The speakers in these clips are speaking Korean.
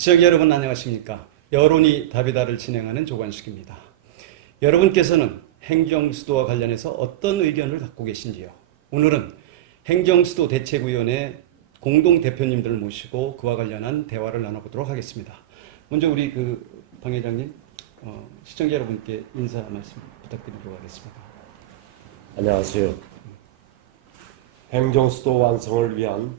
시청자 여러분 안녕하십니까? 여론이 답이다를 진행하는 조관식입니다. 여러분께서는 행정수도와 관련해서 어떤 의견을 갖고 계신지요? 오늘은 행정수도 대책위원회 공동대표님들을 모시고 그와 관련한 대화를 나눠보도록 하겠습니다. 먼저 우리 방 회장님, 시청자 여러분께 인사 말씀 부탁드리도록 하겠습니다. 안녕하세요. 행정수도 완성을 위한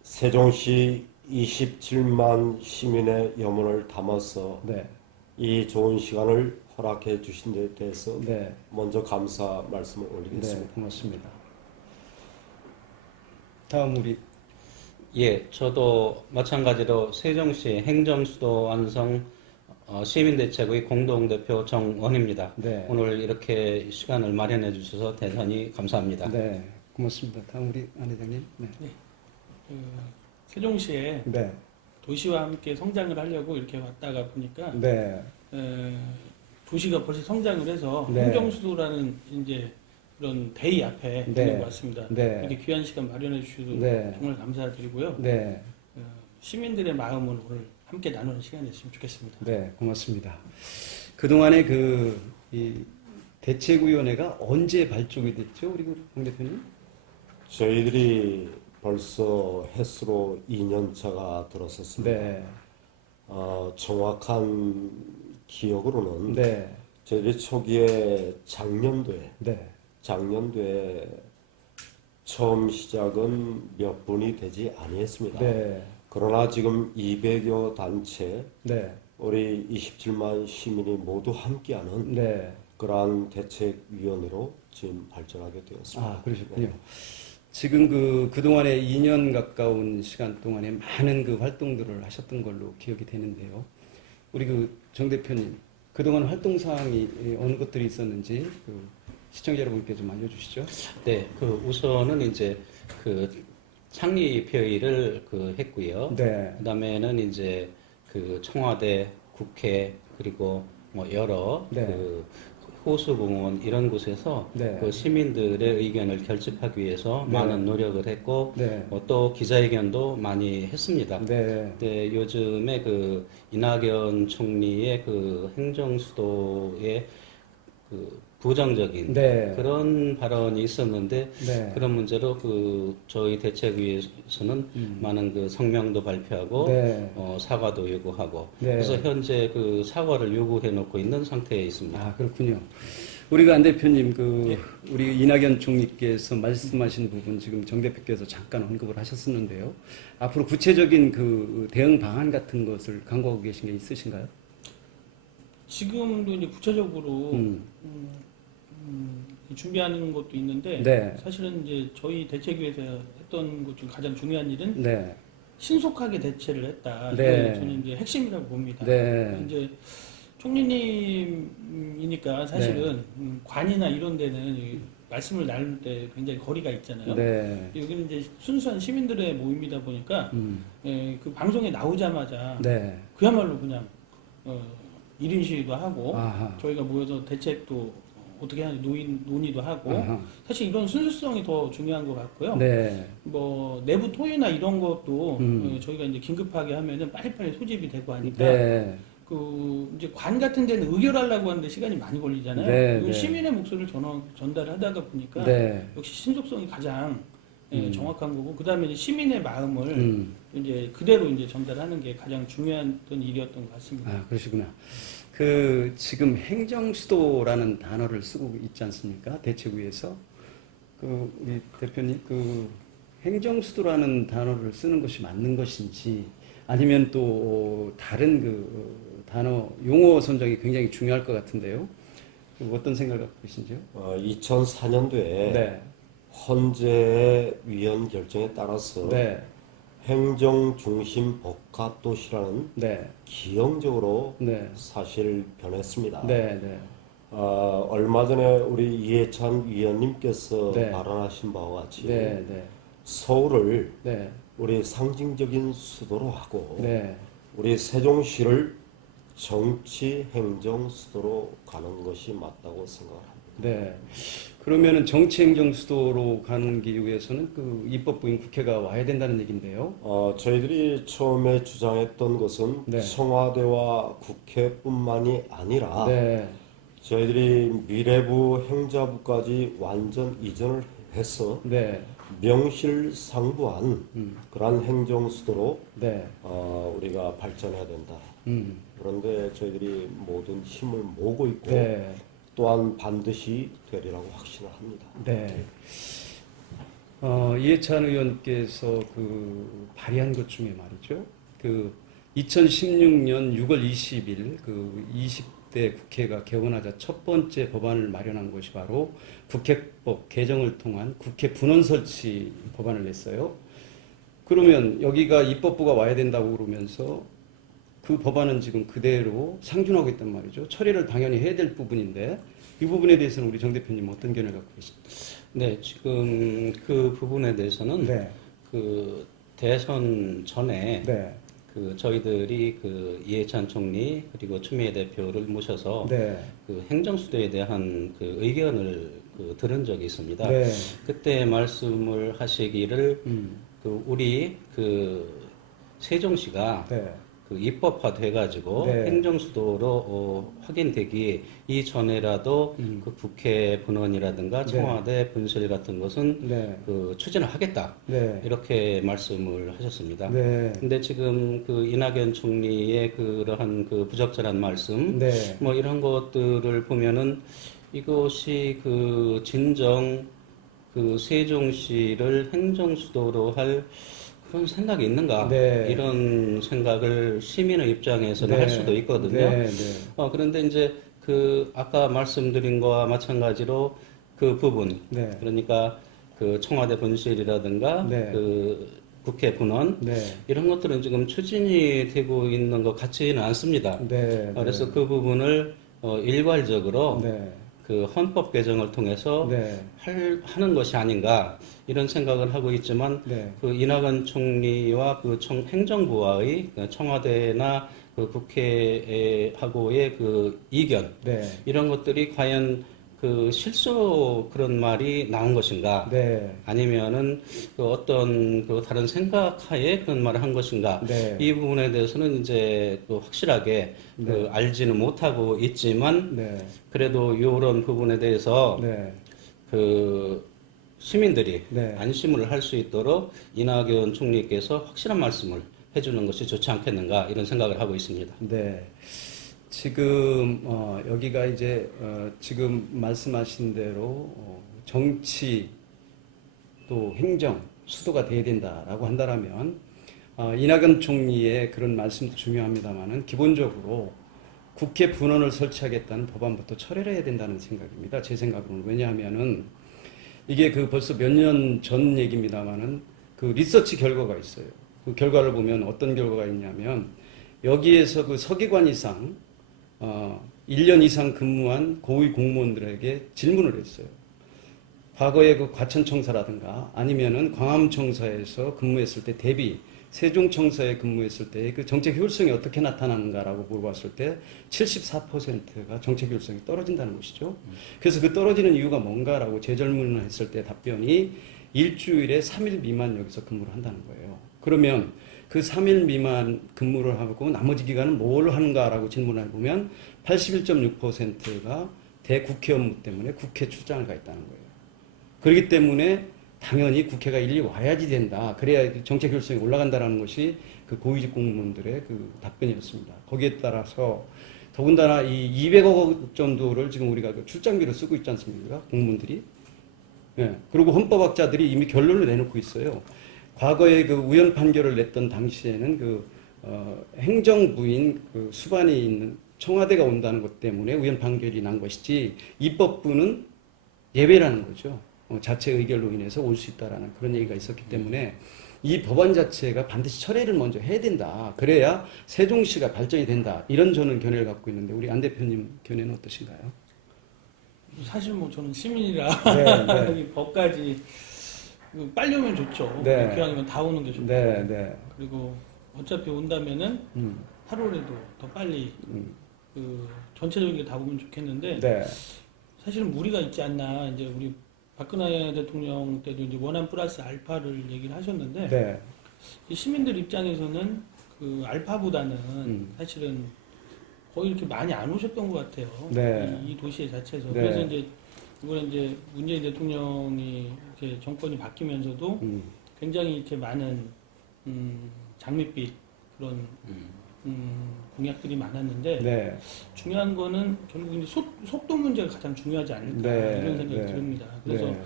세종시 27만 시민의 염원을 담아서 네. 이 좋은 시간을 허락해 주신 데 대해서 네. 먼저 감사 말씀을 올리겠습니다. 네, 고맙습니다. 다음 우리 예, 저도 마찬가지로 세종시 행정수도 완성 시민대책의 공동대표 정원입니다. 네. 오늘 이렇게 시간을 마련해 주셔서 대단히 감사합니다. 네, 고맙습니다. 다음 우리 안 회장님. 네. 세종시에 네. 도시와 함께 성장을 하려고 이렇게 왔다가 보니까 네. 도시가 벌써 성장을 해서 네. 행정수도라는 이제 그런 대의 앞에 네. 있는 것 같습니다. 네. 이렇게 귀한 시간 마련해 주셔서 네. 정말 감사드리고요. 네. 시민들의 마음을 오늘 함께 나누는 시간이었으면 좋겠습니다. 네, 고맙습니다. 그동안에 이 대책위원회가 언제 발족이 됐죠? 우리 강 대표님? 저희들이 벌써 횟수로 2년차가 들었었습니다. 네. 정확한 기억으로는 네. 저희들이 초기에 작년도에 네. 처음 시작은 몇 분이 되지 아니했습니다. 네. 그러나 지금 200여 단체, 네. 우리 27만 시민이 모두 함께하는 네. 그러한 대책위원회로 지금 발전하게 되었습니다. 아, 그러셨군요. 지금 그동안에 2년 가까운 시간 동안에 많은 활동들을 하셨던 걸로 기억이 되는데요. 우리 정 대표님, 그동안 활동 사항이 어느 것들이 있었는지 시청자 여러분께 좀 알려주시죠. 네, 우선은 이제 창립회의를 했고요. 네. 그다음에는 이제 청와대, 국회 그리고 뭐 여러 네. 호수공원 이런 곳에서 네. 시민들의 의견을 결집하기 위해서 네. 많은 노력을 했고 네. 또 기자회견도 많이 했습니다. 네. 네, 요즘에 이낙연 총리의 행정수도의 부정적인 네. 그런 발언이 있었는데 네. 그런 문제로 저희 대책위에서는 많은 성명도 발표하고 네. 사과도 요구하고 네. 그래서 현재 사과를 요구해 놓고 있는 상태에 있습니다. 아, 그렇군요. 우리가 안 대표님, 예. 우리 이낙연 총리께서 말씀하신 부분 지금 정 대표께서 잠깐 언급을 하셨었는데요. 앞으로 구체적인 대응 방안 같은 것을 강구하고 계신 게 있으신가요? 지금도 이제 구체적으로 준비하는 것도 있는데 네. 사실은 이제 저희 대책위에서 했던 것 중 가장 중요한 일은 네. 신속하게 대처를 했다. 네. 이게 저는 이제 핵심이라고 봅니다. 네. 이제 총리님이니까 사실은 관이나 이런 데는 이 말씀을 나눌 때 굉장히 거리가 있잖아요. 네. 여기는 이제 순수한 시민들의 모임이다 보니까 그 방송에 나오자마자 네. 그야말로 그냥 1인 시위도 하고 아하. 저희가 모여서 대책도 어떻게 하는지 논의도 하고 아하. 사실 이런 순수성이 더 중요한 것 같고요. 네. 뭐 내부 토의나 이런 것도 저희가 이제 긴급하게 하면은 빨리빨리 소집이 되고 하니까 네. 이제 관 같은 데는 의결하려고 하는데 시간이 많이 걸리잖아요. 네, 이건 네. 시민의 목소리를 전달하다가 보니까 네. 역시 신속성이 가장 정확한 거고 그다음에 이제 시민의 마음을 이제 그대로 이제 전달하는 게 가장 중요한 일이었던 것 같습니다. 아, 그러시구나. 지금 행정수도라는 단어를 쓰고 있지 않습니까? 대책위에서. 우리 대표님, 행정수도라는 단어를 쓰는 것이 맞는 것인지, 아니면 또 다른 단어, 용어 선정이 굉장히 중요할 것 같은데요. 어떤 생각을 갖고 계신지요? 2004년도에 네. 헌재 위원 결정에 따라서 네. 행정중심 복합도시라는 네. 기형적으로 네. 사실 변했습니다. 네. 네. 얼마 전에 우리 이해찬 위원님께서 네. 발언하신 바와 같이 네. 네. 서울을 네. 우리 상징적인 수도로 하고 네. 우리 세종시를 정치 행정 수도로 가는 것이 맞다고 생각합니다. 네. 그러면은 정치행정수도로 가는 길 위해서는 그 입법부인 국회가 와야 된다는 얘기인데요. 저희들이 처음에 주장했던 것은 네. 청와대와 국회뿐만이 아니라 네. 저희들이 미래부 행자부까지 완전 이전을 해서 네. 명실상부한 그러한 행정수도로 네. 우리가 발전해야 된다. 음. 그런데 저희들이 모든 힘을 모으고 있고 네. 또한 반드시 되리라고 확신을 합니다. 네. 이해찬 의원께서 그 발의한 것 중에 말이죠. 그 2016년 6월 20일 그 20대 국회가 개원하자 첫 번째 법안을 마련한 것이 바로 국회법 개정을 통한 국회 분원 설치 법안을 냈어요. 그러면 여기가 입법부가 와야 된다고 그러면서 그 법안은 지금 그대로 상준하고 있단 말이죠. 처리를 당연히 해야 될 부분인데 이 부분에 대해서는 우리 정 대표님 어떤 견해를 갖고 계십니까? 네, 지금 그 부분에 대해서는 네. 그 대선 전에 네. 그 저희들이 그 이해찬 총리 그리고 추미애 대표를 모셔서 네. 그 행정수도에 대한 그 의견을 그 들은 적이 있습니다. 네. 그때 말씀을 하시기를 그 우리 그 세종시가 네. 그 입법화돼가지고 네. 행정수도로 확인되기 이전에라도 그 국회 분원이라든가 네. 청와대 분실 같은 것은 네. 그 추진을 하겠다 네. 이렇게 말씀을 하셨습니다. 네. 근데 지금 그 이낙연 총리의 그러한 그 부적절한 말씀 네. 뭐 이런 것들을 보면은 이것이 그 진정 그 세종시를 행정수도로 할 그런 생각이 있는가? 네. 이런 생각을 시민의 입장에서는 네. 할 수도 있거든요. 네. 네. 그런데 이제 그 아까 말씀드린 거와 마찬가지로 그 부분, 네. 그러니까 그 청와대 분실이라든가 네. 그 국회 분원 네. 이런 것들은 지금 추진이 되고 있는 것 같지는 않습니다. 네. 그래서 그 부분을 일괄적으로 네. 그 헌법 개정을 통해서 네. 하는 것이 아닌가 이런 생각을 하고 있지만 네. 그 이낙연 총리와 그 행정부와의 그 청와대나 그 국회하고의 그 이견 네. 이런 것들이 과연 그 실수 그런 말이 나온 것인가 네. 아니면은 그 어떤 그 다른 생각하에 그런 말을 한 것인가 네. 이 부분에 대해서는 이제 그 확실하게 그 알지는 못하고 있지만 네. 그래도 이런 부분에 대해서 네. 그 시민들이 네. 안심을 할 수 있도록 이낙연 총리께서 확실한 말씀을 해주는 것이 좋지 않겠는가 이런 생각을 하고 있습니다. 네. 지금 여기가 이제 지금 말씀하신 대로 정치 또 행정 수도가 돼야 된다라고 한다라면 이낙연 총리의 그런 말씀도 중요합니다만은 기본적으로 국회 분원을 설치하겠다는 법안부터 철회를 해야 된다는 생각입니다. 제 생각으로는. 왜냐하면은 이게 그 벌써 몇 년 전 얘기입니다만은 그 리서치 결과가 있어요. 그 결과를 보면 어떤 결과가 있냐면 여기에서 그 서기관 이상 1년 이상 근무한 고위 공무원들에게 질문을 했어요. 과거에 그 과천청사라든가 아니면은 광암청사에서 근무했을 때 대비 세종청사에 근무했을 때 그 정책 효율성이 어떻게 나타나는가라고 물어봤을 때 74%가 정책 효율성이 떨어진다는 것이죠. 그래서 그 떨어지는 이유가 뭔가라고 재질문을 했을 때 답변이 일주일에 3일 미만 여기서 근무를 한다는 거예요. 그러면 그 3일 미만 근무를 하고 나머지 기간은 뭘 하는가라고 질문을 해보면 81.6%가 대국회 업무 때문에 국회 출장을 가 있다는 거예요. 그렇기 때문에 당연히 국회가 일리 와야지 된다. 그래야 정책 효율성이 올라간다는 것이 그 고위직 공무원들의 그 답변이었습니다. 거기에 따라서 더군다나 이 200억 정도를 지금 우리가 그 출장비로 쓰고 있지 않습니까? 공무원들이. 예. 그리고 헌법학자들이 이미 결론을 내놓고 있어요. 과거에 그 우연 판결을 냈던 당시에는 그 행정부인 그 수반에 있는 청와대가 온다는 것 때문에 우연 판결이 난 것이지 입법부는 예외라는 거죠. 자체 의결로 인해서 올 수 있다라는 그런 얘기가 있었기 때문에 이 법안 자체가 반드시 철회를 먼저 해야 된다. 그래야 세종시가 발전이 된다. 이런 저는 견해를 갖고 있는데 우리 안 대표님 견해는 어떠신가요? 사실 뭐 저는 시민이라 네, 네. 이 법까지 빨리 오면 좋죠. 네. 기왕이면 다 오는 게 좋고. 네, 네. 그리고 어차피 온다면은 하루라도 더 빨리 그 전체적인 게 다 오면 좋겠는데 네. 사실은 무리가 있지 않나. 이제 우리 박근혜 대통령 때도 이제 원안 플러스 알파를 얘기를 하셨는데 네. 이 시민들 입장에서는 그 알파보다는 사실은 거의 이렇게 많이 안 오셨던 것 같아요. 네. 이 도시의 자체에서. 네. 그래서 이제 이번에 이제 문재인 대통령이 이렇게 정권이 바뀌면서도 굉장히 이렇게 많은 장밋빛 그런 공약들이 많았는데 네. 중요한 거는 결국 이제 속도 문제가 가장 중요하지 않을까 네. 이런 생각이 네. 듭니다. 그래서 네.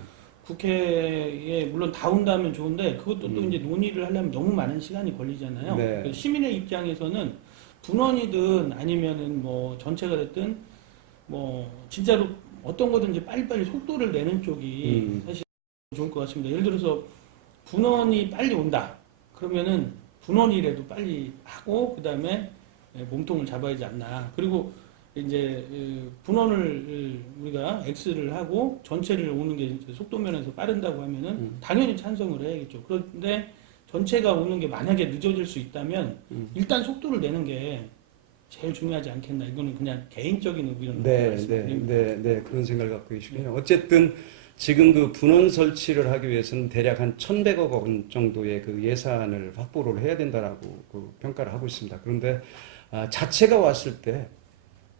국회에 물론 다 온다면 좋은데 그것도 또 이제 논의를 하려면 너무 많은 시간이 걸리잖아요. 네. 그래서 시민의 입장에서는 분원이든 아니면은 뭐 전체가 됐든 뭐 진짜로 어떤 거든지 빨리빨리 속도를 내는 쪽이 사실 좋을 것 같습니다. 예를 들어서 분원이 빨리 온다. 그러면은 분원이라도 빨리 하고 그다음에 몸통을 잡아야지 않나. 그리고 이제 분원을 우리가 X를 하고 전체를 오는 게 이제 속도 면에서 빠른다고 하면은 당연히 찬성을 해야겠죠. 그런데 전체가 오는 게 만약에 늦어질 수 있다면 일단 속도를 내는 게 제일 중요하지 않겠나. 이거는 그냥 개인적인 의견을 네, 말씀드립니다. 그런 생각을 갖고 계시군요. 어쨌든 지금 그 분원 설치를 하기 위해서는 대략 한 1,100억 원 정도의 그 예산을 확보를 해야 된다라고 그 평가를 하고 있습니다. 그런데 자체가 왔을 때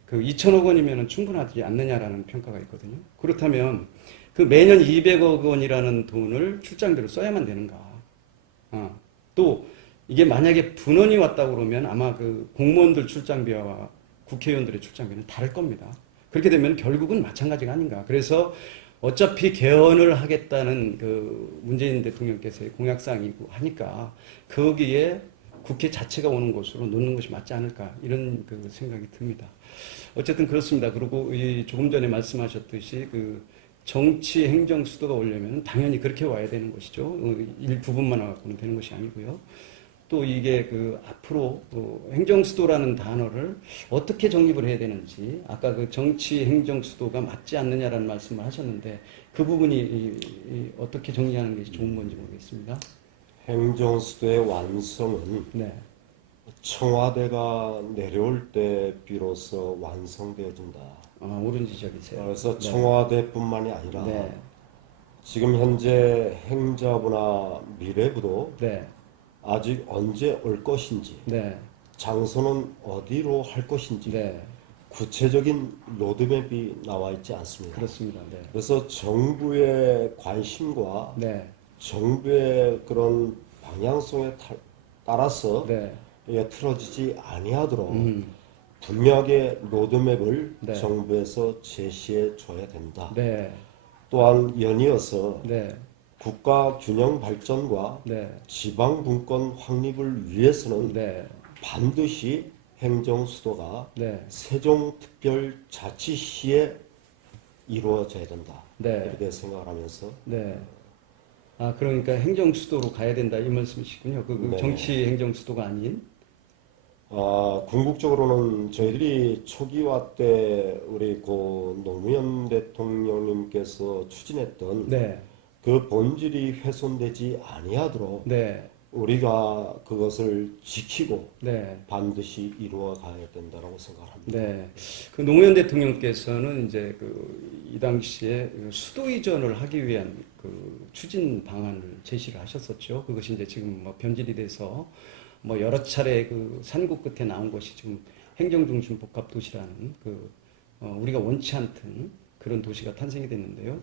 그 2,000억 원이면 충분하지 않느냐라는 평가가 있거든요. 그렇다면 그 매년 200억 원이라는 돈을 출장비로 써야만 되는가? 또 이게 만약에 분원이 왔다고 그러면 아마 그 공무원들 출장비와 국회의원들의 출장비는 다를 겁니다. 그렇게 되면 결국은 마찬가지가 아닌가. 그래서 어차피 개헌을 하겠다는 그 문재인 대통령께서의 공약사항이고 하니까 거기에 국회 자체가 오는 곳으로 놓는 것이 맞지 않을까 이런 그 생각이 듭니다. 어쨌든 그렇습니다. 그리고 조금 전에 말씀하셨듯이 그 정치 행정 수도가 오려면 당연히 그렇게 와야 되는 것이죠. 일부분만 와서는 되는 것이 아니고요. 또 이게 그 앞으로 행정 수도라는 단어를 어떻게 정립을 해야 되는지 아까 그 정치 행정 수도가 맞지 않느냐라는 말씀을 하셨는데 그 부분이 어떻게 정리하는 것이 좋은 건지 모르겠습니다. 행정수도의 완성은 네. 청와대가 내려올 때 비로소 완성되어진다. 옳은 지적이세요. 그래서 네. 청와대뿐만이 아니라 네. 지금 현재 행자부나 미래부도 네. 아직 언제 올 것인지, 네. 장소는 어디로 할 것인지 네. 구체적인 로드맵이 나와 있지 않습니다. 그렇습니다. 네. 그래서 정부의 관심과 네. 정부의 그런 방향성에 따라서 네. 이게 틀어지지 아니하도록 분명하게 로드맵을 네. 정부에서 제시해 줘야 된다. 네. 또한 연이어서 네. 국가 균형 발전과 네. 지방 분권 확립을 위해서는 네. 반드시 행정 수도가 네. 세종특별자치시에 이루어져야 된다. 네. 이렇게 생각을 하면서 네. 그러니까 행정 수도로 가야 된다 이 말씀이시군요. 그 네. 정치 행정 수도가 아닌. 궁극적으로는 저희들이 초기화 때 우리 고 노무현 대통령님께서 추진했던 네. 그 본질이 훼손되지 아니하도록 네. 우리가 그것을 지키고 네. 반드시 이루어 가야 된다라고 생각합니다. 네. 그 노무현 대통령께서는 이제 이 당시에 수도 이전을 하기 위한 그 추진 방안을 제시를 하셨었죠. 그것이 이제 지금 뭐 변질이 돼서 뭐 여러 차례 그 산국 끝에 나온 것이 지금 행정중심 복합도시라는 우리가 원치 않던 그런 도시가 탄생이 됐는데요.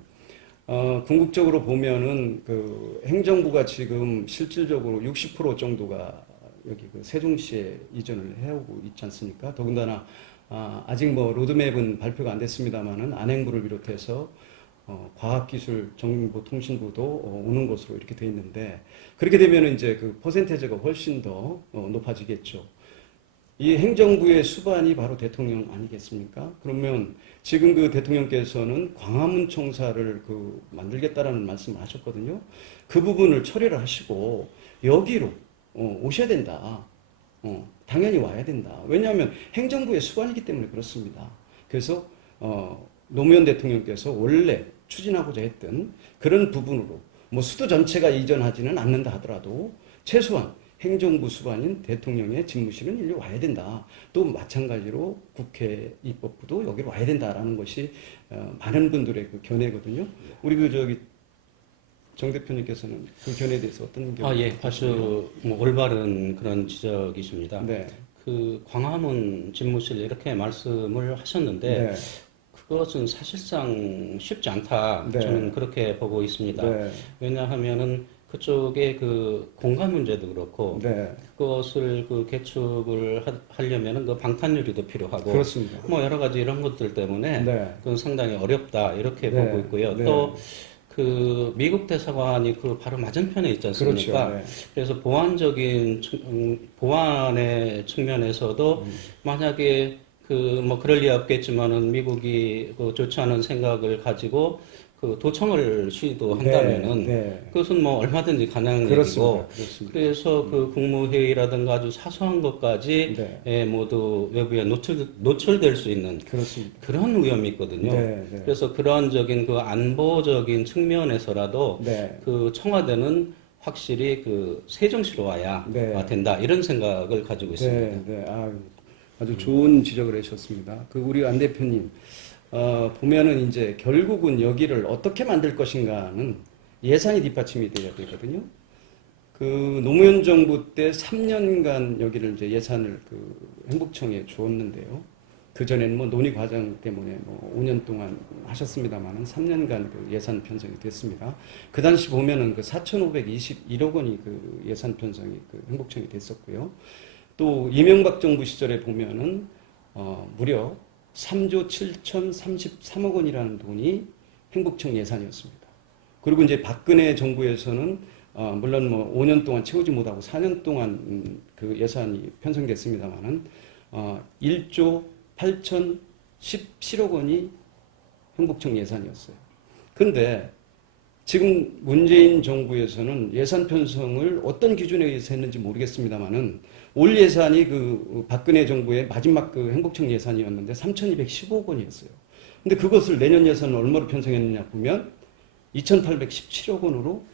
궁극적으로 보면은 그 행정부가 지금 실질적으로 60% 정도가 여기 그 세종시에 이전을 해오고 있지 않습니까? 더군다나 아직 뭐 로드맵은 발표가 안 됐습니다만은 안행부를 비롯해서 과학기술, 정보통신부도 오는 것으로 이렇게 돼 있는데 그렇게 되면 이제 그 퍼센테이지가 훨씬 더 높아지겠죠. 이 행정부의 수반이 바로 대통령 아니겠습니까? 그러면 지금 그 대통령께서는 광화문 청사를 만들겠다라는 말씀을 하셨거든요. 그 부분을 처리를 하시고 여기로 오셔야 된다. 당연히 와야 된다. 왜냐하면 행정부의 수반이기 때문에 그렇습니다. 그래서 노무현 대통령께서 원래 추진하고자 했던 그런 부분으로 뭐 수도 전체가 이전하지는 않는다 하더라도 최소한 행정부 수반인 대통령의 집무실은 일로 와야 된다. 또 마찬가지로 국회 입법부도 여기로 와야 된다라는 것이 많은 분들의 그 견해거든요. 우리 정 대표님께서는 그 견해에 대해서 어떤 견해? 예, 아주 뭐 올바른 그런 지적이십니다. 네. 그 광화문 집무실 이렇게 말씀을 하셨는데 네. 그것은 사실상 쉽지 않다. 네. 저는 그렇게 보고 있습니다. 네. 왜냐하면은 그쪽에 그 공간 문제도 그렇고 네. 그것을 그 개축을 하려면은 그 방탄유리도 필요하고 그렇습니다. 뭐 여러 가지 이런 것들 때문에 네. 그건 상당히 어렵다 이렇게 네. 보고 있고요. 네. 또 그 미국 대사관이 그 바로 맞은편에 있지 않습니까? 그렇죠. 네. 그래서 보안의 측면에서도 만약에 그 뭐 그럴 리 없겠지만은 미국이 그 좋지 않은 생각을 가지고 그 도청을 시도한다면은 네. 그것은 뭐 얼마든지 가능한 그렇습니다. 얘기고 그렇습니다. 그래서 그 국무회의라든가 아주 사소한 것까지 네. 모두 외부에 노출될 수 있는 그렇습니다. 그런 위험이 있거든요. 네. 네. 그래서 그러한적인 그 안보적인 측면에서라도 네. 그 청와대는 확실히 그 세종시로 와야 네. 된다 이런 생각을 가지고 있습니다. 네. 네. 아주 좋은 지적을 해주셨습니다. 그 우리 안 대표님 보면은 이제 결국은 여기를 어떻게 만들 것인가는 예산이 뒷받침이 돼야 되거든요. 그 노무현 정부 때 3년간 여기를 이제 예산을 그 행복청에 주었는데요. 그 전에는 뭐 논의 과정 때문에 뭐 5년 동안 하셨습니다만은 3년간 그 예산 편성이 됐습니다. 그 당시 보면은 그 4,521억 원이 그 예산 편성이 그 행복청이 됐었고요. 또 이명박 정부 시절에 보면은 무려 3조 7,033억 원이라는 돈이 행복청 예산이었습니다. 그리고 이제 박근혜 정부에서는 물론 뭐 5년 동안 채우지 못하고 4년 동안 그 예산이 편성됐습니다만은 1조 8,017억 원이 행복청 예산이었어요. 근데 지금 문재인 정부에서는 예산 편성을 어떤 기준에 의해서 했는지 모르겠습니다만은 올 예산이 그 박근혜 정부의 마지막 그 행복청 예산이었는데 3,215억 원이었어요. 근데 그것을 내년 예산은 얼마로 편성했느냐 보면 2,817억 원으로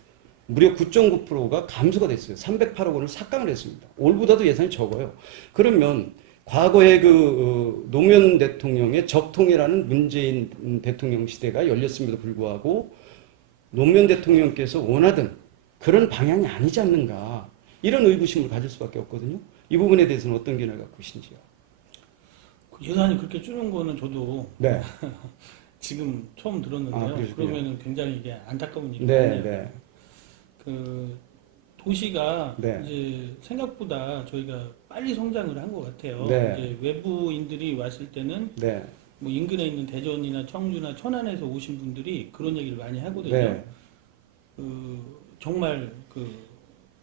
무려 9.9%가 감소가 됐어요. 308억 원을 삭감을 했습니다. 올보다도 예산이 적어요. 그러면 과거에 그 노무현 대통령의 적통이라는 문재인 대통령 시대가 열렸음에도 불구하고 노무현 대통령께서 원하던 그런 방향이 아니지 않는가 이런 의구심을 가질 수밖에 없거든요. 이 부분에 대해서는 어떤 견해를 갖고 계신지요? 예산이 그렇게 줄은 거는 저도 네. 지금 처음 들었는데요. 그러시군요. 그러면은 굉장히 이게 안타까운 일이거든요. 네, 네. 그 도시가 네. 이제 생각보다 저희가 빨리 성장을 한 것 같아요. 네. 이제 외부인들이 왔을 때는 네. 뭐 인근에 있는 대전이나 청주나 천안에서 오신 분들이 그런 얘기를 많이 하거든요. 네. 그 정말 그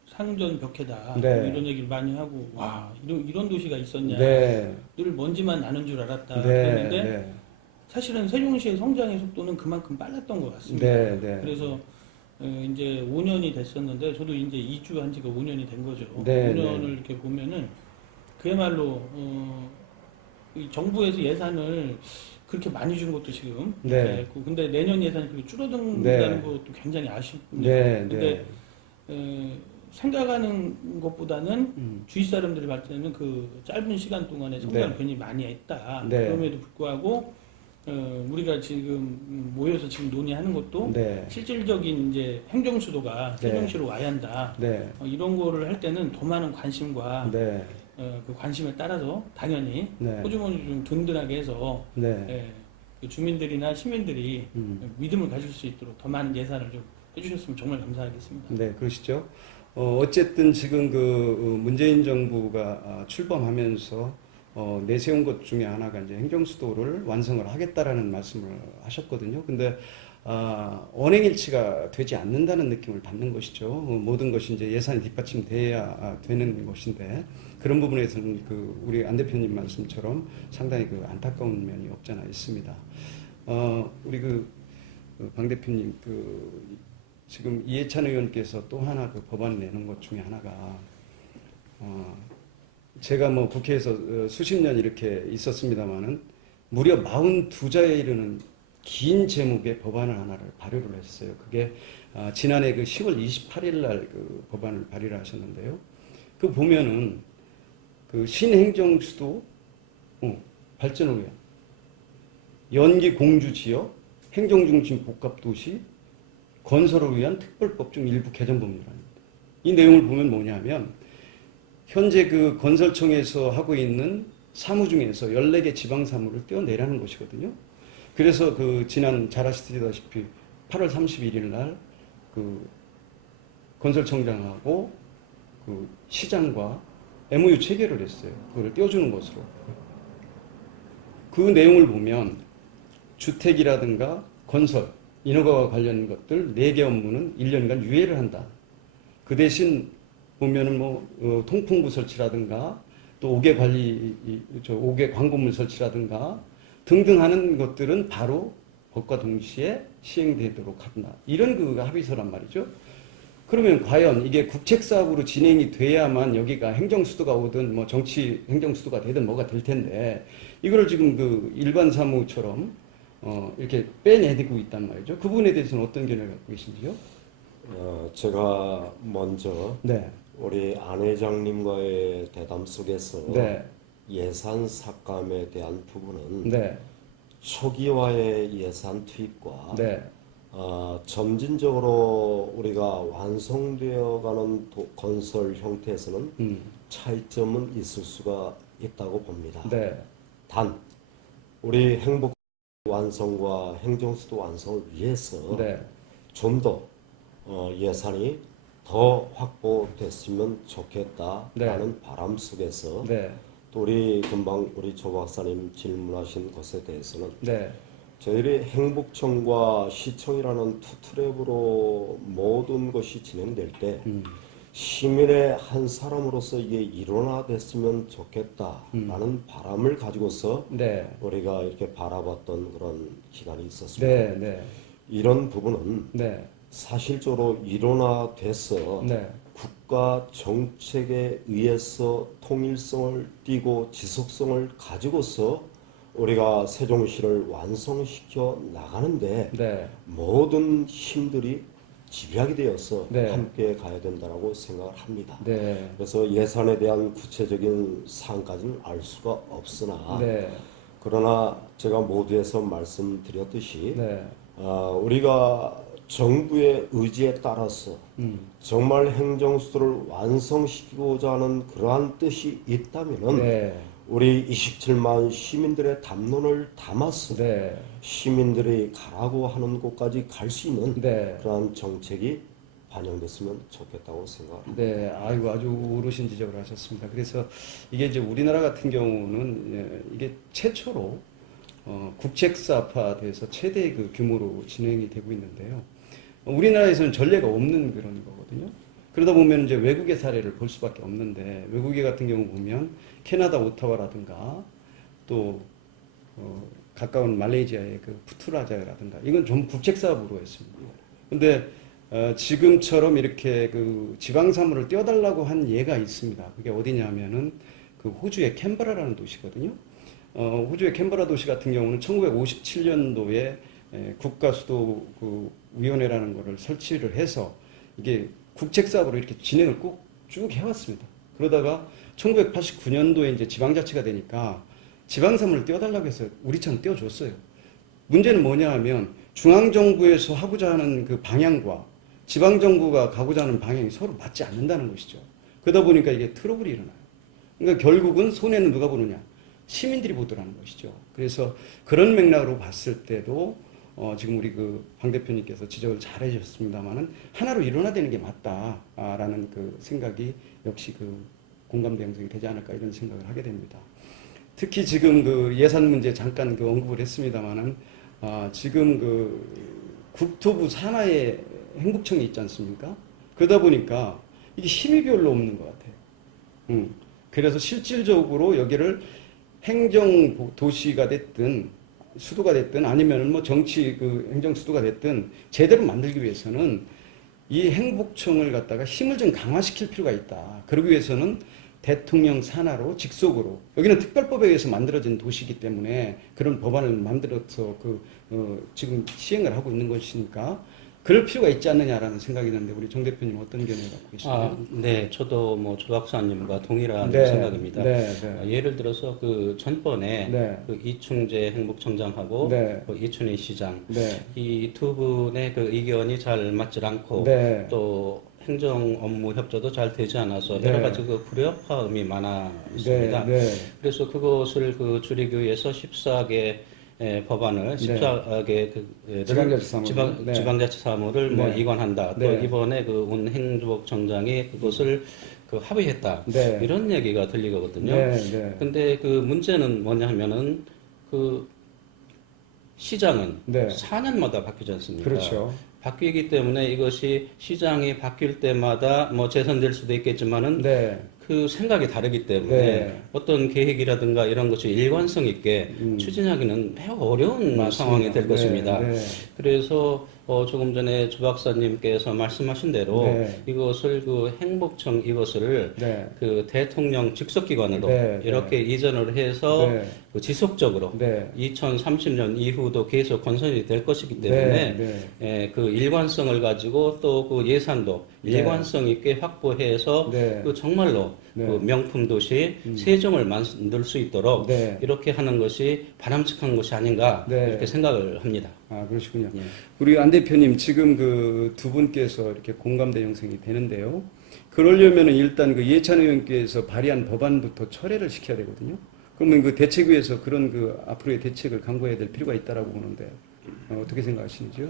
상전 벽해다 네. 뭐 이런 얘기를 많이 하고 와 이런 도시가 있었냐 네. 늘 먼지만 나는 줄 알았다 네. 그랬는데 네. 사실은 세종시의 성장의 속도는 그만큼 빨랐던 것 같습니다. 네. 네. 그래서 이제 5년이 됐었는데 저도 이제 이주한 지가 5년이 된 거죠. 네, 5년을 네. 이렇게 보면은 그야말로 이 정부에서 예산을 그렇게 많이 준 것도 지금 네. 있고, 근데 내년 예산이 그렇게 줄어든다는 네. 것도 굉장히 아쉽네요. 네. 근데 네. 생각하는 것보다는 주위 사람들이 봤을 때는 그 짧은 시간 동안에 성장을 네. 괜히 많이 했다. 네. 그럼에도 불구하고 우리가 지금 모여서 지금 논의하는 것도 네. 실질적인 이제 행정 수도가 네. 세종시로 와야 한다. 네. 이런 거를 할 때는 더 많은 관심과 네. 그 관심에 따라서 당연히 네. 호주머니 좀 든든하게 해서 네. 그 주민들이나 시민들이 믿음을 가질 수 있도록 더 많은 예산을 좀 해주셨으면 정말 감사하겠습니다. 네, 그러시죠. 어쨌든 지금 그 문재인 정부가 출범하면서 내세운 것 중에 하나가 이제 행정수도를 완성을 하겠다라는 말씀을 하셨거든요. 근데 언행일치가 되지 않는다는 느낌을 받는 것이죠. 모든 것이 이제 예산이 뒷받침돼야 되는 것인데 그런 부분에서는 그 우리 안 대표님 말씀처럼 상당히 그 안타까운 면이 없잖아 있습니다. 우리 방 대표님 지금 이해찬 의원께서 또 하나 그 법안 내는 것 중에 하나가 제가 뭐 국회에서 수십 년 이렇게 있었습니다만은 무려 42자에 이르는 긴 제목의 법안을 하나를 발의를 했어요. 그게 지난해 그 10월 28일 날 그 법안을 발의를 하셨는데요. 그 보면은 그 신행정수도 발전을 위한 연기 공주 지역 행정중심 복합도시 건설을 위한 특별법 중 일부 개정 법률안입니다. 이 내용을 보면 뭐냐면 현재 그 건설청에서 하고 있는 사무 중에서 14개 지방 사무를 떼어내라는 것이거든요. 그래서 그 지난 잘 아시다시피 8월 31일 날 그 건설청장하고 그 시장과 MOU 체결을 했어요. 그걸 떼어주는 것으로. 그 내용을 보면 주택이라든가 건설, 인허가와 관련 것들 4개 업무는 1년간 유예를 한다. 그 대신 보면은 통풍부 설치라든가 또 5개 관리, 5개 광고물 설치라든가 등등 하는 것들은 바로 법과 동시에 시행되도록 한다. 이런 그 합의서란 말이죠. 그러면 과연 이게 국책 사업으로 진행이 돼야만 여기가 행정수도가 오든 뭐 정치 행정수도가 되든 뭐가 될 텐데 이거를 지금 그 일반 사무처럼 이렇게 빼내고 있단 말이죠. 그 부분에 대해서는 어떤 견해를 갖고 계신지요? 제가 먼저 네. 우리 안 회장님과의 대담 속에서 네. 예산 삭감에 대한 부분은 네. 초기화의 예산 투입과 네. 점진적으로 우리가 완성되어가는 건설 형태에서는 차이점은 있을 수가 있다고 봅니다. 네. 단 우리 행복 완성과 행정수도 완성을 위해서 네. 좀 더 예산이 더 확보됐으면 좋겠다라는 네. 바람 속에서 네. 또 우리 금방 우리 조 박사님 질문하신 것에 대해서는 네. 저희들이 행복청과 시청이라는 투트랩으로 모든 것이 진행될 때 시민의 한 사람으로서 이게 일원화됐으면 좋겠다라는 바람을 가지고서 네. 우리가 이렇게 바라봤던 그런 기간이 있었습니다. 네. 네. 이런 부분은 네. 사실적으로 일원화돼서 네. 국가 정책에 의해서 통일성을 띠고 지속성을 가지고서 우리가 세종시를 완성시켜 나가는데 네. 모든 힘들이 집약이 되어서 네. 함께 가야 된다고 생각을 합니다. 네. 그래서 예산에 대한 구체적인 사항까지는 알 수가 없으나 네. 그러나 제가 모두에서 말씀드렸듯이 네. 우리가 정부의 의지에 따라서 정말 행정수도를 완성시키고자 하는 그러한 뜻이 있다면은 네. 우리 27만 시민들의 담론을 담아서 네. 시민들이 가라고 하는 곳까지 갈 수 있는 네. 그러한 정책이 반영됐으면 좋겠다고 생각합니다. 네, 아이고 아주 오르신 지적을 하셨습니다. 그래서 이게 이제 우리나라 같은 경우는 이게 최초로 국책사업화돼서 최대 그 규모로 진행이 되고 있는데요. 우리나라에서는 전례가 없는 그런 거거든요. 그러다 보면 이제 외국의 사례를 볼 수밖에 없는데 외국의 같은 경우 보면 캐나다 오타와라든가 또 가까운 말레이시아의 그 푸투라자라든가 이건 좀 국책 사업으로 했습니다. 근데 지금처럼 이렇게 그 지방 사무를 떼어달라고 한 예가 있습니다. 그게 어디냐면은 그 호주의 캔버라라는 도시거든요. 호주의 캔버라 도시 같은 경우는 1957년도에 국가수도 그 위원회라는 거를 설치를 해서 이게 국책 사업으로 이렇게 진행을 꼭 쭉 해왔습니다. 그러다가 1989년도에 이제 지방자치가 되니까 지방사무를 떼어달라고 해서 우리처럼 떼어줬어요. 문제는 뭐냐 하면 중앙정부에서 하고자 하는 그 방향과 지방정부가 가고자 하는 방향이 서로 맞지 않는다는 것이죠. 그러다 보니까 이게 트러블이 일어나요. 그러니까 결국은 손해는 누가 보느냐? 시민들이 보더라는 것이죠. 그래서 그런 맥락으로 봤을 때도 지금 우리 그 방 대표님께서 지적을 잘 해주셨습니다만은 하나로 일어나되는 게 맞다라는 그 생각이 역시 그 공감대 형성이 되지 않을까 이런 생각을 하게 됩니다. 특히 지금 그 예산 문제 잠깐 그 언급을 했습니다만은 지금 그 국토부 산하에 행복청이 있지 않습니까? 그러다 보니까 이게 힘이 별로 없는 것 같아요. 그래서 실질적으로 여기를 행정 도시가 됐든 수도가 됐든 아니면 뭐 정치 그 행정 수도가 됐든 제대로 만들기 위해서는 이 행복청을 갖다가 힘을 좀 강화시킬 필요가 있다. 그러기 위해서는 대통령 산하로 직속으로 여기는 특별법에 의해서 만들어진 도시이기 때문에 그런 법안을 만들어서 지금 시행을 하고 있는 것이니까 그럴 필요가 있지 않느냐라는 생각이 드는데 우리 정 대표님 어떤 견해 갖고 계시나요? 네, 저도 뭐 조 박사님과 동일한 네, 생각입니다. 네, 네. 예를 들어서 그 전번에 네. 그 이충재 행복청장하고 네. 그 이춘희 시장 네. 이 두 분의 그 의견이 잘 맞질 않고 네. 또 행정 업무 협조도 잘 되지 않아서 네. 여러 가지 그 불협화음이 많아 있습니다. 네. 네. 그래서 그것을 그 줄이기 위해서 14개 법안을 14개 지방자치사무소. 네. 지방자치사무를 뭐 네. 이관한다. 또 네. 이번에 그 온 행복청장이 그것을 그 합의했다. 네. 이런 얘기가 들리거든요. 네. 네. 근데 그 문제는 뭐냐 하면은 그 시장은 네. 4년마다 바뀌지 않습니까? 그렇죠. 바뀌기 때문에 이것이 시장이 바뀔 때마다 뭐 재선될 수도 있겠지만은 네. 그 생각이 다르기 때문에 네. 어떤 계획이라든가 이런 것이 일관성 있게 추진하기는 매우 어려운 맞습니다. 상황이 될 네, 것입니다. 네. 그래서 조금 전에 조 박사님께서 말씀하신 대로 네. 이것을 그 행복청 이것을 네. 그 대통령 직속기관으로 네, 이렇게 이전을 해서 네. 그 지속적으로 네. 2030년 이후도 계속 건설이 될 것이기 네, 때문에 네. 그 일관성을 가지고 또 그 예산도 네. 일관성 있게 확보해서 네. 그 정말로 네. 그 명품 도시 세종을 만들 수 있도록 네. 이렇게 하는 것이 바람직한 것이 아닌가 네. 이렇게 생각을 합니다. 아, 그러시군요. 예. 우리 안 대표님 지금 그 두 분께서 이렇게 공감대 형성이 되는데요. 그러려면은 일단 그 이해찬 의원께서 발의한 법안부터 철회를 시켜야 되거든요. 그러면 그 대책위에서 그런 그 앞으로의 대책을 강구해야 될 필요가 있다라고 보는데 어떻게 생각하시는지요?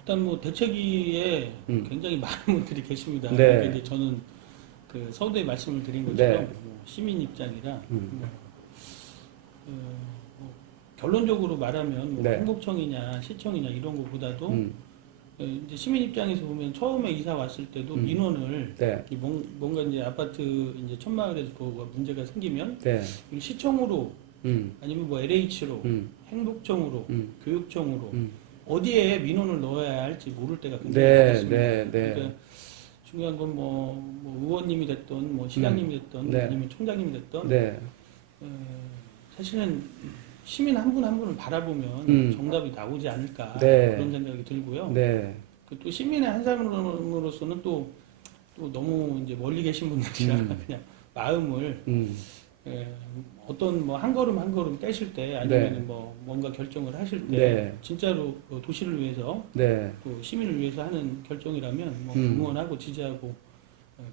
일단 뭐 대책위에 굉장히 많은 분들이 계십니다. 네. 근데 이제 저는 그 서두에 말씀을 드린 것처럼 네. 뭐 시민 입장이라 뭐 결론적으로 말하면 뭐 네. 행복청이냐 시청이냐 이런 것보다도 음. 이제 시민 입장에서 보면 처음에 이사 왔을 때도 민원을 네. 뭔가 이제 아파트 이제 천마을에서 뭐가 문제가 생기면 네. 시청으로 음. 아니면 뭐 LH로 행복청으로 교육청으로 어디에 민원을 넣어야 할지 모를 때가 굉장히 네. 많습니다. 네. 네. 그러니까 중요한 건 뭐 의원님이 됐던 뭐 시장님이 됐던 네. 아니면 총장님이 됐던 네. 사실은 시민 한 분 한 분을 바라보면 정답이 나오지 않을까 네. 그런 생각이 들고요. 네. 또 시민의 한 사람으로서는 또 너무 이제 멀리 계신 분들이라 그냥 마음을 어떤 뭐 한 걸음 한 걸음 떼실 때 아니면 네. 뭐 뭔가 결정을 하실 때 네. 진짜로 도시를 위해서 네. 또 시민을 위해서 하는 결정이라면 뭐 응원하고 지지하고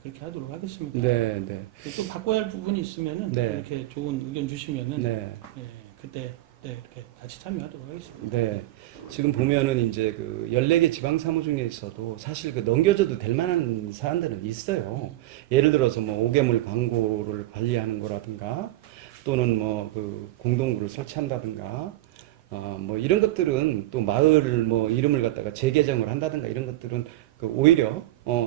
그렇게 하도록 하겠습니다. 네. 네. 또 바꿔야 할 부분이 있으면은 네. 이렇게 좋은 의견 주시면은 네. 그때 이렇게 같이 참여하도록 하겠습니다. 네. 지금 보면은 이제 그 14개 지방사무 중에서도 사실 그 넘겨줘도 될 만한 사안들은 있어요. 예를 들어서 뭐 5개물 광고를 관리하는 거라든가 또는 뭐 그 공동구를 설치한다든가 뭐 이런 것들은 또 마을 뭐 이름을 갖다가 재개정을 한다든가 이런 것들은 그 오히려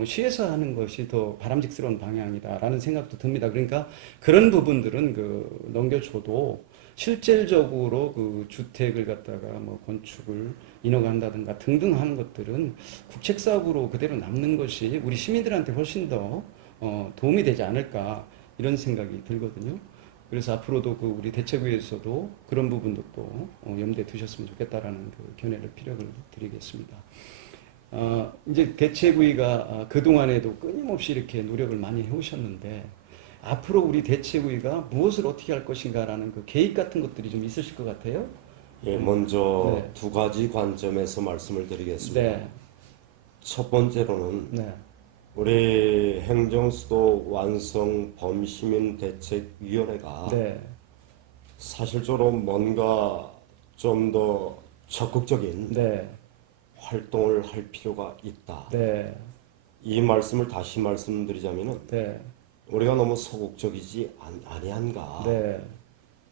시에서 하는 것이 더 바람직스러운 방향이다라는 생각도 듭니다. 그러니까 그런 부분들은 그 넘겨줘도 실질적으로 그 주택을 갖다가 뭐 건축을 인허가한다든가 등등 하는 것들은 국책 사업으로 그대로 남는 것이 우리 시민들한테 훨씬 더 도움이 되지 않을까 이런 생각이 들거든요. 그래서 앞으로도 그 우리 대책위에서도 그런 부분도 또 염두에 두셨으면 좋겠다라는 그 견해를 피력을 드리겠습니다. 이제 대책위가 그동안에도 끊임없이 이렇게 노력을 많이 해오셨는데 앞으로 우리 대책위가 무엇을 어떻게 할 것인가라는 그 계획 같은 것들이 좀 있으실 것 같아요. 예, 먼저 네. 두 가지 관점에서 말씀을 드리겠습니다. 네. 첫 번째로는 네. 우리 행정수도 완성 범시민대책위원회가 네. 사실적으로 뭔가 좀 더 적극적인 네. 활동을 할 필요가 있다. 네. 이 말씀을 다시 말씀드리자면은 네. 우리가 너무 소극적이지 아니한가. 네.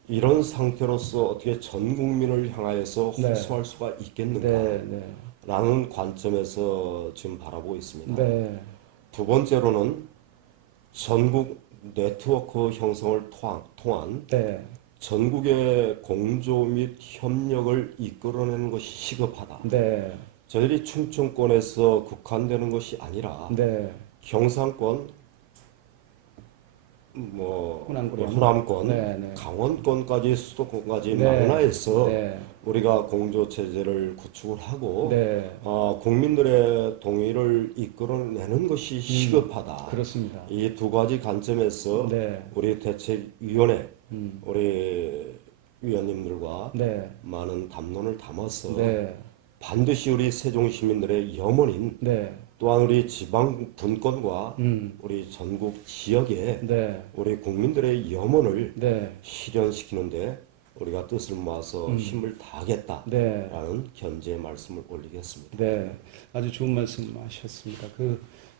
이런 상태로서 어떻게 전 국민을 향하여서 네. 호소할 수가 있겠는가. 네. 네. 라는 관점에서 지금 바라보고 있습니다. 네. 두 번째로는 전국 네트워크 형성을 통한 네. 전국의 공조 및 협력을 이끌어내는 것이 시급하다. 네. 저희들이 충청권에서 국한되는 것이 아니라 네. 경상권, 뭐 호남권. 우리 호남권, 네, 네. 강원권까지 수도권까지 네. 망라해서 네. 우리가 공조 체제를 구축을 하고 네. 국민들의 동의를 이끌어내는 것이 시급하다. 그렇습니다. 이 두 가지 관점에서 네. 우리 대책위원회 우리 위원님들과 네. 많은 담론을 담아서 네. 반드시 우리 세종 시민들의 염원인 네. 또한 우리 지방 분권과 음. 우리 전국 지역에 네. 우리 국민들의 염원을 네. 실현시키는데 우리가 뜻을 모아서 힘을 다하겠다라는 네. 견지의 말씀을 올리겠습니다. 네. 아주 좋은 말씀 하셨습니다.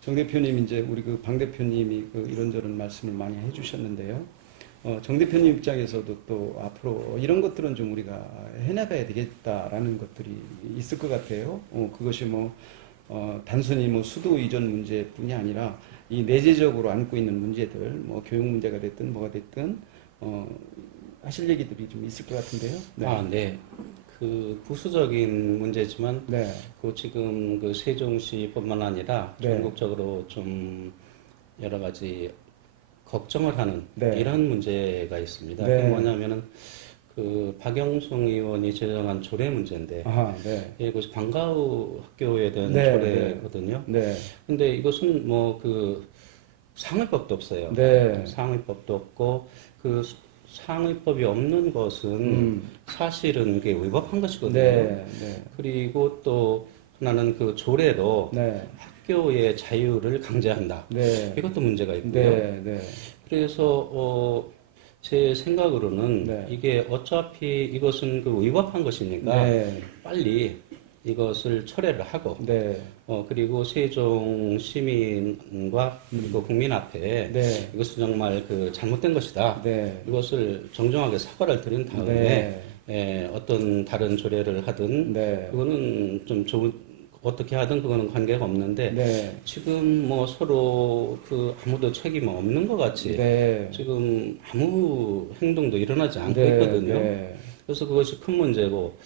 정 대표님 이제 우리 방 대표님이 이런저런 말씀을 많이 해주셨는데요. 정 대표님 입장에서도 또 앞으로 이런 것들은 좀 우리가 해나가야 되겠다라는 것들이 있을 것 같아요. 그것이 단순히 수도 이전 문제뿐이 아니라 이 내재적으로 안고 있는 문제들, 교육 문제가 됐든 뭐가 됐든 하실 얘기들이 좀 있을 것 같은데요. 네. 네. 부수적인 문제지만 네. 지금 세종시뿐만 아니라 네. 전국적으로 좀 여러 가지 걱정을 하는 네. 이런 문제가 있습니다. 네. 그게 뭐냐면은 박영송 의원이 제정한 조례 문제인데 아, 네. 이것이 방과후 학교에 대한 네, 조례거든요. 네. 근데 이것은 상위법도 없어요. 네. 상위법도 없고 상위법이 없는 것은 사실은 그게 위법한 것이거든요. 네. 네. 그리고 또 하나는 조례로 네. 학교의 자유를 강제한다. 네. 이것도 문제가 있고요. 네. 네. 그래서 제 생각으로는 네. 이게 어차피 이것은 위법한 것이니까 네. 빨리 이것을 철회를 하고 네. 그리고 세종 시민과 그리고 국민 앞에 네. 이것은 정말 잘못된 것이다. 네. 이것을 정정하게 사과를 드린 다음에 어떤 다른 조례를 하든 네. 그거는 좀 어떻게 하든 그거는 관계가 없는데 네. 지금 서로 아무도 책임 없는 것 같이 네. 지금 아무 행동도 일어나지 않고 네. 있거든요. 네. 그래서 그것이 큰 문제고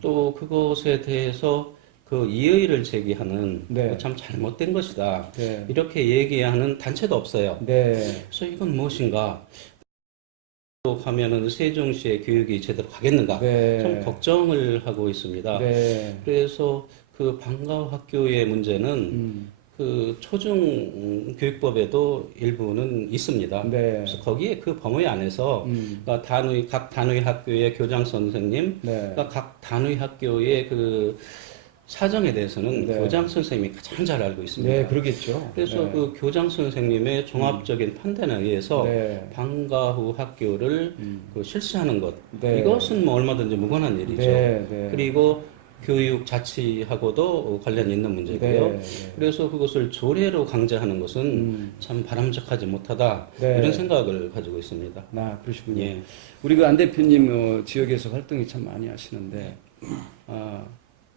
또 그것에 대해서 이의를 제기하는 네. 참 잘못된 것이다. 네. 이렇게 얘기하는 단체도 없어요. 네. 그래서 이건 무엇인가? 또 가면은 세종시의 교육이 제대로 가겠는가? 네. 좀 걱정을 하고 있습니다. 네. 그래서 방과후 학교의 문제는 초중 교육법에도 일부는 있습니다. 네. 그래서 거기에 범위 안에서 그러니까 각 단위 학교의 교장 선생님, 네. 그러니까 각 단위 학교의 사정에 대해서는 네. 교장 선생님이 가장 잘 알고 있습니다. 네, 그러겠죠. 그래서 네. 교장 선생님의 종합적인 판단에 의해서 네. 방과후 학교를 실시하는 것 네. 이것은 얼마든지 무관한 일이죠. 네. 네. 그리고 교육 자치하고도 관련이 있는 문제고요. 네. 그래서 그것을 조례로 강제하는 것은 참 바람직하지 못하다 네. 이런 생각을 가지고 있습니다. 그러시군요. 예. 우리 안 대표님 지역에서 활동이 참 많이 하시는데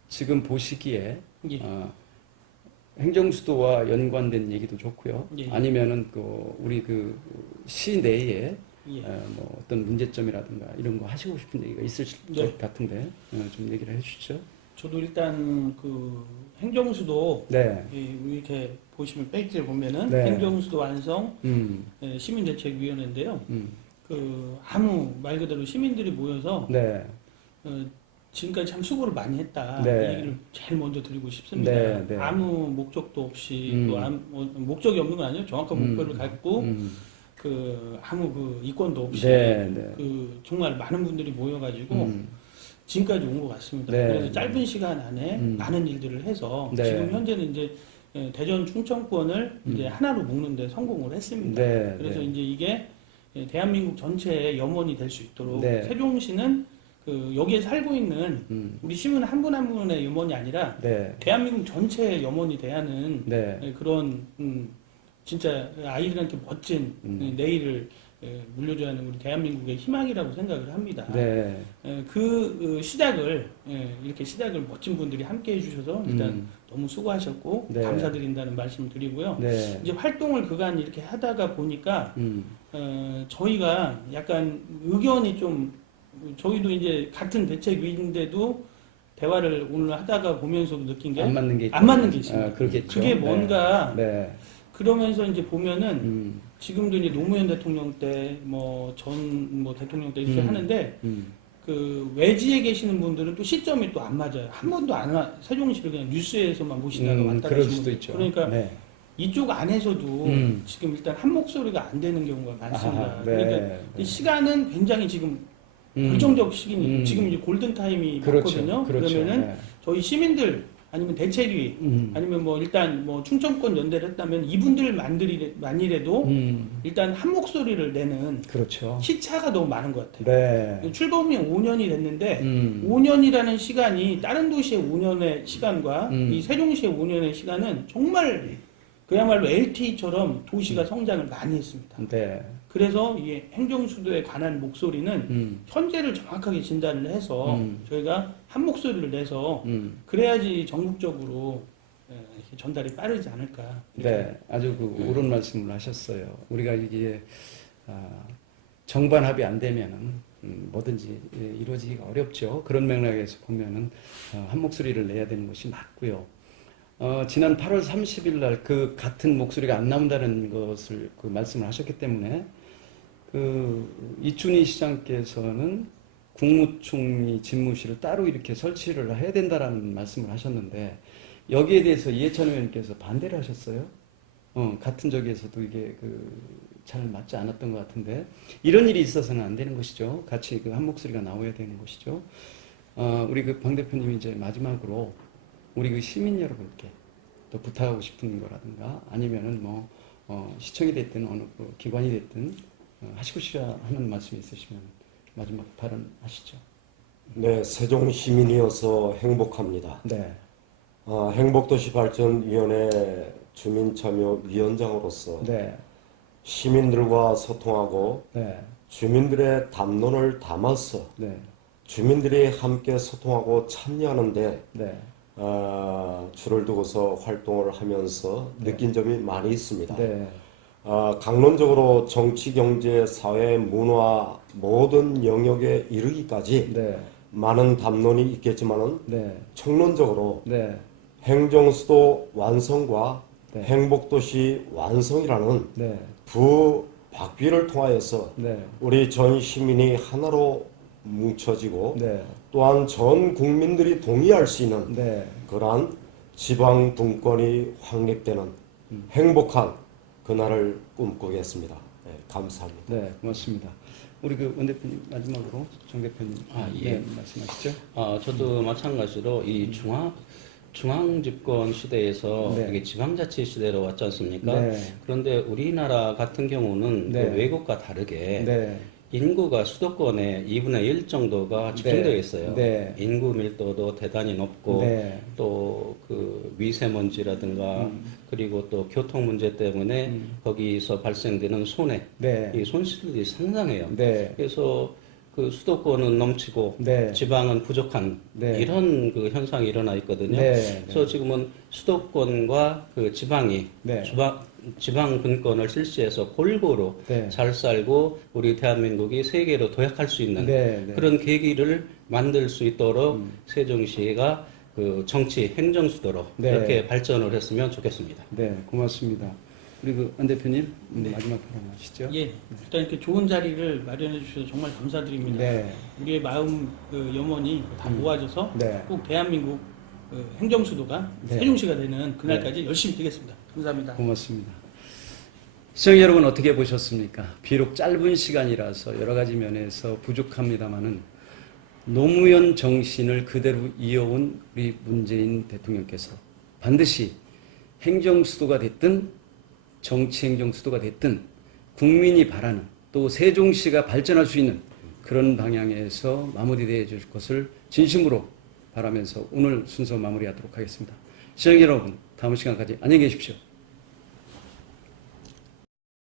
지금 보시기에 예. 행정수도와 연관된 얘기도 좋고요. 예. 아니면은 우리 시내에 예. 어떤 문제점이라든가 이런 거 하시고 싶은 얘기가 있을 네. 것 같은데 좀 얘기를 해주시죠. 저도 일단 행정수도 네. 이렇게 보시면 페이지를 보면은 네. 행정수도 완성 음. 시민대책위원회인데요. 음. 아무 말 그대로 시민들이 모여서 네. 지금까지 참 수고를 많이 했다. 네. 이 얘기를 제일 먼저 드리고 싶습니다. 네, 네. 아무 목적도 없이 또 목적이 없는 건 아니에요. 정확한 목표를 갖고 아무 이권도 없이 네, 네. 정말 많은 분들이 모여가지고 지금까지 온 것 같습니다. 네. 그래서 짧은 시간 안에 많은 일들을 해서 네. 지금 현재는 이제 대전 충청권을 이제 하나로 묶는데 성공을 했습니다. 네, 그래서 네. 이제 이게 대한민국 전체의 염원이 될 수 있도록 네. 세종시는 여기에 살고 있는 우리 시민 한 분 한 분의 염원이 아니라 네. 대한민국 전체의 염원이 대하는 네. 그런 진짜 아이들한테 멋진 내일을 물려줘야 하는 우리 대한민국의 희망이라고 생각을 합니다. 네. 시작을 이렇게 시작을 멋진 분들이 함께 해주셔서 일단 너무 수고하셨고 네. 감사드린다는 말씀 드리고요. 네. 이제 활동을 그간 이렇게 하다가 보니까 저희가 약간 의견이 좀 저희도 이제 같은 대책위인데도 대화를 오늘 하다가 보면서도 느낀 게 안 맞는 게 안 맞는 게 있습니다. 그렇겠죠. 그게 뭔가 네. 그러면서 이제 보면은 지금도 이제 노무현 대통령 때 뭐 전 뭐 대통령 때 이렇게 하는데 그 외지에 계시는 분들은 또 시점이 또 안 맞아요. 한 번도 안 와, 세종시를 그냥 뉴스에서만 보시다가 왔다 그럴 가시는 수도 분들. 있죠. 그러니까 네. 이쪽 안에서도 지금 일단 한 목소리가 안 되는 경우가 많습니다. 아하, 네. 그러니까 이 시간은 굉장히 지금 결정적 시기니까 지금 이제 골든 타임이 맞거든요. 그렇죠. 그러면은 네. 저희 시민들 아니면 대책위 아니면 뭐 일단 뭐 충청권 연대를 했다면 이분들만이라도 일단 한 목소리를 내는 그렇죠. 시차가 너무 많은 것 같아요. 네. 출범이 5년이 됐는데 5년이라는 시간이 다른 도시의 5년의 시간과 이 세종시의 5년의 시간은 정말 그야말로 LTE처럼 도시가 성장을 많이 했습니다. 네. 그래서 이 행정수도에 관한 목소리는 현재를 정확하게 진단을 해서 저희가 한 목소리를 내서 그래야지 전국적으로 이렇게 전달이 빠르지 않을까. 네, 아주 그 옳은 말씀을 하셨어요. 우리가 이게 정반 합의 안 되면은 뭐든지 이루어지기가 어렵죠. 그런 맥락에서 보면은 한 목소리를 내야 되는 것이 맞고요. 지난 8월 30일 날 그 같은 목소리가 안 나온다는 것을 그 말씀을 하셨기 때문에 그 이춘희 시장께서는 국무총리 집무실을 따로 이렇게 설치를 해야 된다라는 말씀을 하셨는데 여기에 대해서 이해찬 의원님께서 반대를 하셨어요. 같은 적에서도 이게 잘 맞지 않았던 것 같은데 이런 일이 있어서는 안 되는 것이죠. 같이 그 한 목소리가 나와야 되는 것이죠. 우리 그 방 대표님이 이제 마지막으로 우리 그 시민 여러분께 또 부탁하고 싶은 거라든가 아니면은 뭐 시청이 됐든 어느 기관이 됐든 하시고 싶어 하는 말씀이 있으시면 마지막 발언하시죠. 네, 세종 시민이어서 행복합니다. 네, 행복도시발전위원회 주민참여위원장으로서 네, 시민들과 소통하고 네, 주민들의 담론을 담아서 네, 주민들이 함께 소통하고 참여하는데 네, 줄을 두고서 활동을 하면서 느낀 점이 많이 있습니다. 네, 강론적으로 정치, 경제, 사회, 문화 모든 영역에 이르기까지 네, 많은 담론이 있겠지만은 네, 총론적으로 네, 행정수도 완성과 네. 행복도시 완성이라는 네, 두 박비를 통하여서 네, 우리 전 시민이 하나로 뭉쳐지고 네, 또한 전 국민들이 동의할 수 있는 네, 그러한 지방 분권이 확립되는 행복한 그날을 꿈꾸겠습니다. 네, 감사합니다. 네, 고맙습니다. 우리 그 원 대표님 마지막으로 정 대표님 예. 네, 말씀하시죠. 저도 마찬가지로 이 중앙 집권 시대에서 네. 이게 지방자치 시대로 왔지 않습니까? 네. 그런데 우리나라 같은 경우는 네. 그 외국과 다르게 네, 인구가 수도권의 2분의 1 정도가 집중되어 있어요. 네. 인구 밀도도 대단히 높고 네. 또 그 미세먼지라든가 그리고 또 교통 문제 때문에 거기서 발생되는 손해, 네, 이 손실들이 상당해요. 네, 그래서 그 수도권은 넘치고 네. 지방은 부족한 네. 이런 그 현상이 일어나 있거든요. 네. 그래서 지금은 수도권과 그 지방이 네. 지방 분권을 실시해서 골고루 네. 잘 살고 우리 대한민국이 세계로 도약할 수 있는 네, 네. 그런 계기를 만들 수 있도록 세종시가 그 정치 행정 수도로 네. 이렇게 발전을 했으면 좋겠습니다. 네, 고맙습니다. 우리 그 안 대표님 마지막 발언하시죠. 예, 일단 이렇게 좋은 자리를 마련해 주셔서 정말 감사드립니다. 네, 우리의 마음 그 염원이 다 모아져서 네. 꼭 대한민국 그 행정수도가 네. 세종시가 되는 그날까지 열심히 뛰겠습니다. 감사합니다. 고맙습니다. 시청자 여러분 어떻게 보셨습니까? 비록 짧은 시간이라서 여러 가지 면에서 부족합니다마는 노무현 정신을 그대로 이어온 우리 문재인 대통령께서 반드시 행정수도가 됐든 정치행정수도가 됐든 국민이 바라는 또 세종시가 발전할 수 있는 그런 방향에서 마무리되어 줄 것을 진심으로 바라면서 오늘 순서 마무리하도록 하겠습니다. 시청자 여러분 다음 시간까지 안녕히 계십시오.